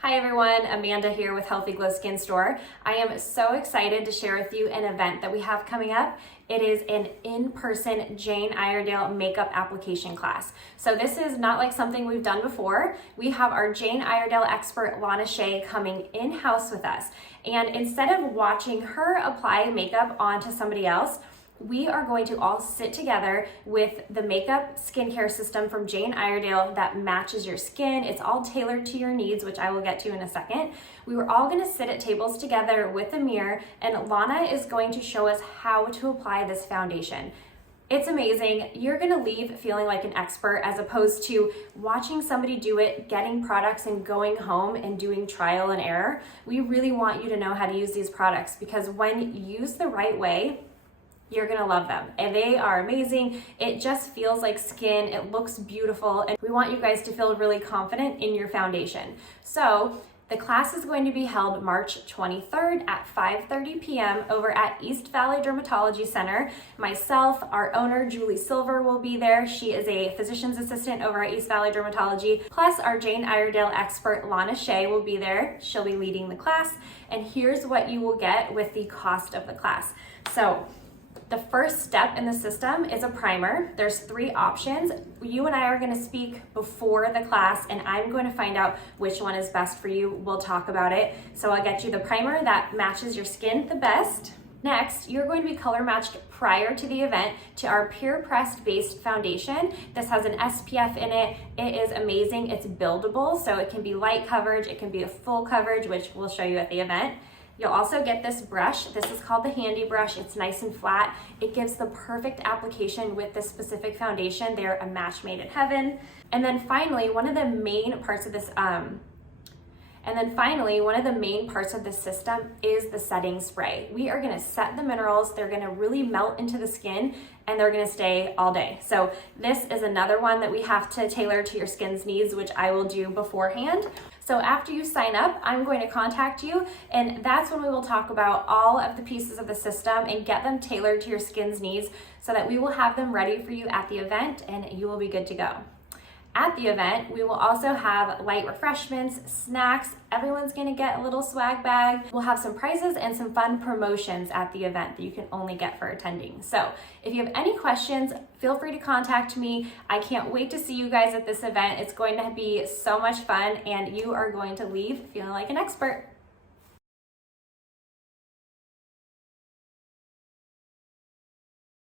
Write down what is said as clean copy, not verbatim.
Hi everyone, Amanda here with Healthy Glow Skin Store. I am so excited to share with you an event that we have coming up. It is an in-person Jane Iredale makeup application class. So this is not like something we've done before. We have our Jane Iredale expert, Lana Shea, coming in-house with us. And instead of watching her apply makeup onto somebody else, we are going to all sit together with the makeup skincare system from Jane Iredale that matches your skin. It's all tailored to your needs, which I will get to in a second. We were all going to sit at tables together with a mirror, and Lana is going to show us how to apply this foundation. It's amazing. You're gonna leave feeling like an expert as opposed to watching somebody do it, getting products and going home and doing trial and error. We really want you to know how to use these products because when used the right way, you're gonna love them. And they are amazing. It just feels like skin, it looks beautiful, and we want you guys to feel really confident in your foundation. So the class is going to be held March 23rd at 5:30 p.m. over at East Valley Dermatology Center. Myself, our owner, Julie Silver, will be there. She is a physician's assistant over at East Valley Dermatology. Plus, our Jane Iredale expert, Lana Shea, will be there. She'll be leading the class. And here's what you will get with the cost of the class. So the first step in the system is a primer. There's 3 options. You and I are gonna speak before the class and I'm going to find out which one is best for you. We'll talk about it. So I'll get you the primer that matches your skin the best. Next, you're going to be color matched prior to the event to our PurePressed Base foundation. This has an SPF in it. It is amazing. It's buildable, so it can be light coverage, it can be a full coverage, which we'll show you at the event. You'll also get this brush. This is called the Handi Brush. It's nice and flat. It gives the perfect application with this specific foundation. They're a match made in heaven. And then finally, one of the main parts of this system is the setting spray. We are gonna set the minerals. They're gonna really melt into the skin and they're gonna stay all day. So this is another one that we have to tailor to your skin's needs, which I will do beforehand. So after you sign up, I'm going to contact you, and that's when we will talk about all of the pieces of the system and get them tailored to your skin's needs so that we will have them ready for you at the event and you will be good to go. At the event, we will also have light refreshments, snacks. Everyone's gonna get a little swag bag. We'll have some prizes and some fun promotions at the event that you can only get for attending. So if you have any questions, feel free to contact me. I can't wait to see you guys at this event. It's going to be so much fun and you are going to leave feeling like an expert.